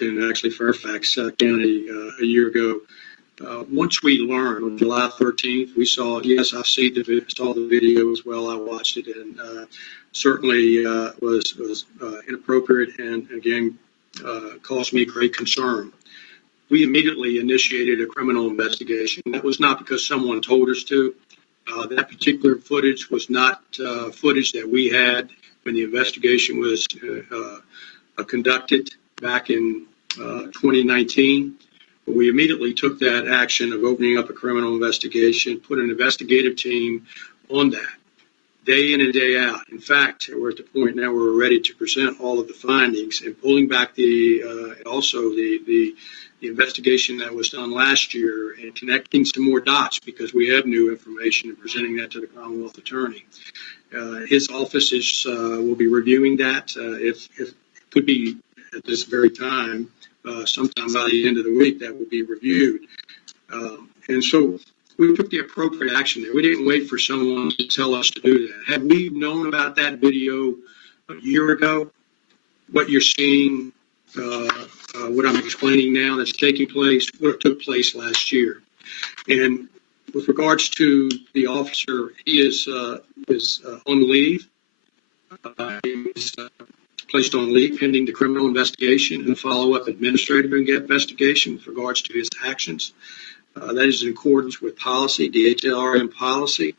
and actually Fairfax County a year ago. Once we learned on July 13th, we saw, yes, I've seen saw the video as well. I watched it, and certainly was inappropriate and, again, caused me great concern. We immediately initiated a criminal investigation. That was not because someone told us to. That particular footage was not footage that we had when the investigation was conducted back in 2019. But we immediately took that action of opening up a criminal investigation, put an investigative team on that, day in and day out. In fact, we're at the point now where we're ready to present all of the findings and pulling back also the investigation that was done last year and connecting some more dots because we have new information and presenting that to the Commonwealth Attorney. His office will be reviewing that. If it could be at this very time, sometime by the end of the week, that will be reviewed. And so we took the appropriate action there. We didn't wait for someone to tell us to do that. Had we known about that video a year ago, what you're seeing, what I'm explaining now that's taking place, what took place last year. And with regards to the officer, he is on leave. He was placed on leave pending the criminal investigation and follow-up administrative investigation with regards to his actions. That is in accordance with policy, DHLRM policy,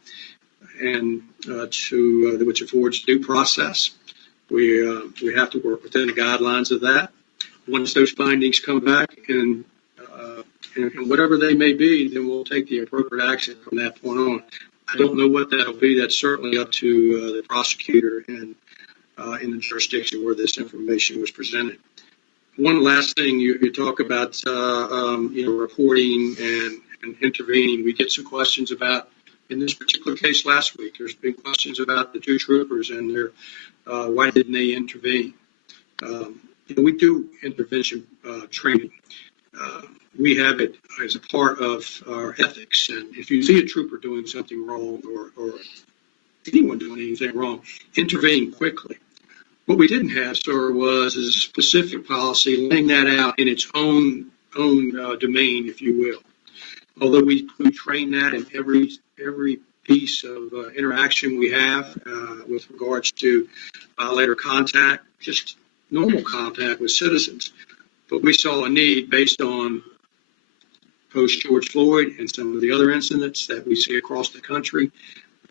and which affords due process. We have to work within the guidelines of that. Once those findings come back and whatever they may be, then we'll take the appropriate action from that point on. I don't know what that'll be. That's certainly up to the prosecutor and in the jurisdiction where this information was presented. One last thing, you talk about reporting and intervening. We get some questions about, in this particular case last week, there's been questions about the two troopers and their why didn't they intervene? We do intervention training. We have it as a part of our ethics. And if you see a trooper doing something wrong or anyone doing anything wrong, intervene quickly. What we didn't have, sir, was a specific policy laying that out in its own domain, if you will. Although we train that in every piece of interaction we have with regards to violator contact, just normal contact with citizens. But we saw a need based on post-George Floyd and some of the other incidents that we see across the country.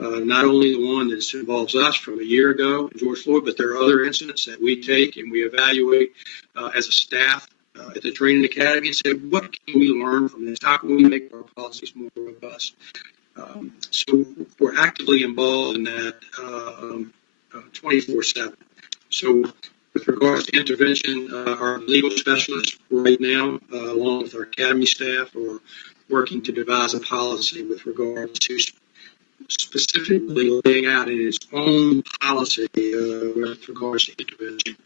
Not only the one that involves us from a year ago, George Floyd, but there are other incidents that we take and we evaluate as a staff at the training academy and say, what can we learn from this? How can we make our policies more robust? So we're actively involved in that 24/7. So with regards to intervention, our legal specialists right now, along with our academy staff, are working to devise a policy with regards to specifically laying out in its own policy with regards to intervention.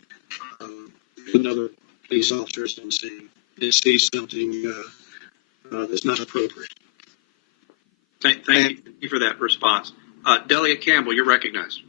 Another police officer is on scene and sees something that's not appropriate. Thank you for that response. Delia Campbell, you're recognized.